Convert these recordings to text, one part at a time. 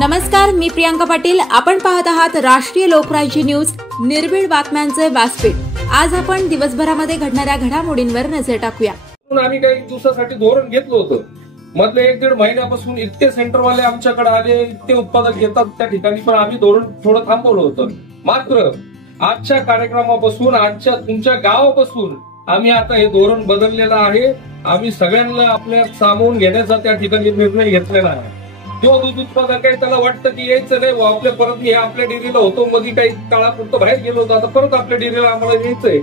नमस्कार, मी प्रियांका पाटील। आपण पाहत आहात राष्ट्रीय लोकराज्य न्यूज, निर्भीड बातम्यांचे व्यासपीठ। आज आपण दिवसभरामध्ये घडणाऱ्या घडामोडींवर नजर टाकूया। आम्ही काही दिवसासाठी धोरण घेतलं होतं। मधले 1-1.5 महिन्यापासून इतके सेंटरवाले आमच्याकडे आले, इतके उत्पादक घेतात त्या ठिकाणी, पण आम्ही धोरण थोडं थांबवलं होतं। मात्र आजच्या कार्यक्रमापासून, आजच्या तुमच्या गावापासून आम्ही आता हे धोरण बदललेलं आहे। आम्ही सगळ्यांना आपल्या सामावून घेण्याचा त्या ठिकाणी निर्णय घेतलेला आहे। जो दूध उत्पादक आहे त्याला वाटतं की यायचं नाही, आपल्या परत हे आपल्या डेअरीला होतो, मध्ये काही काळापुरतं बाहेर गेलो होतो, आता परत आपल्या डेअरीला आम्हाला यायचंय,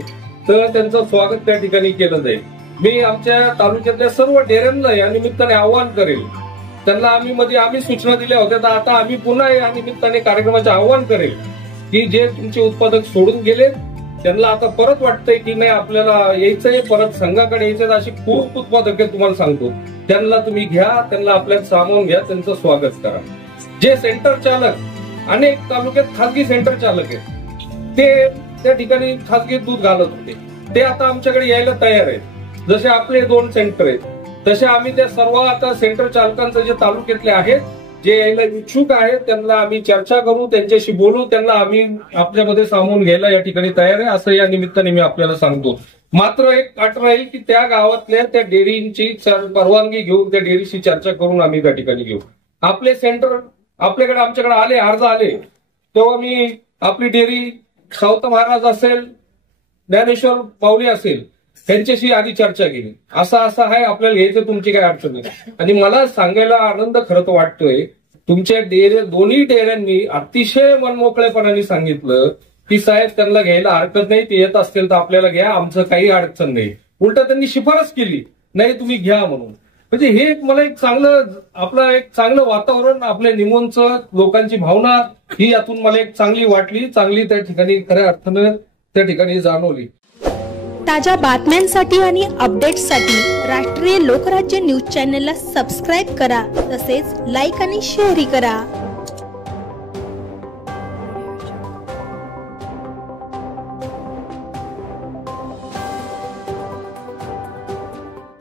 तर त्यांचं स्वागत त्या ठिकाणी केलं जाईल। मी आमच्या तालुक्यातल्या सर्व डेअऱ्यांना या निमित्ताने आवाहन करेल। त्यांना आम्ही सूचना दिल्या होत्या, तर आता आम्ही पुन्हा या निमित्ताने कार्यक्रमाचे आवाहन करेल की जे तुमचे उत्पादक सोडून गेले त्यांना आता परत वाटतंय की नाही आपल्याला यायचंय, परत संघाकडे यायचंय, अशी खूप उत्पादक तुम्हाला सांगतो, त्यांना तुम्ही घ्या, त्यांना आपल्यात सामावून घ्या, त्यांचं स्वागत करा। जे सेंटर चालक, अनेक तालुक्यात खासगी सेंटर चालक आहेत, ते त्या ठिकाणी खासगी दूध घालत होते, ते आता आमच्याकडे यायला तयार आहेत। जसे आपले 2 सेंटर आहेत, तसे आम्ही त्या सर्व आता सेंटर चालकांचे जे तालुक्यातले आहेत, जे यायला इच्छुक आहेत, त्यांना आम्ही चर्चा करू, त्यांच्याशी बोलू, त्यांना आम्ही आपल्यामध्ये सामावून घ्यायला या ठिकाणी तयार आहे, असं या निमित्ताने मी आपल्याला सांगतो। मात्र एक अट राहील की त्या गावातल्या त्या डेअरींची परवानगी घेऊन, त्या डेअरीशी चर्चा करून आम्ही त्या ठिकाणी घेऊ। आपले सेंटर आमच्याकडे आले, अर्ज आले, तेव्हा मी आपली डेअरी सावता महाराज असेल, ज्ञानेश्वर पावली असेल, त्यांच्याशी आधी चर्चा केली, असं आहे, आपल्याला घ्यायचं, तुमची काय अडचण नाही। आणि मला सांगायला आनंद खरं तर वाटतोय, तुमच्या दोन्ही डेअऱ्यांनी अतिशय मनमोकळेपणाने सांगितलं की साहेब त्यांना घ्यायला हरकत नाही, ते येत असतील तर आपल्याला घ्या, आमचं काही अडचण नाही। उलट त्यांनी शिफारस केली, नाही तुम्ही घ्या म्हणून। म्हणजे हे मला एक चांगलं वातावरण, आपल्या निमोनचं लोकांची भावना ही यातून मला एक चांगली वाटली, चांगली त्या ठिकाणी खऱ्या अर्थानं त्या ठिकाणी जाणवली। ताज्या बातम्यांसाठी आणि अपडेट्ससाठी राष्ट्रीय लोकराज्य न्यूज चॅनलला सबस्क्राईब करा, तसेच लाईक आणि शेअरही करा।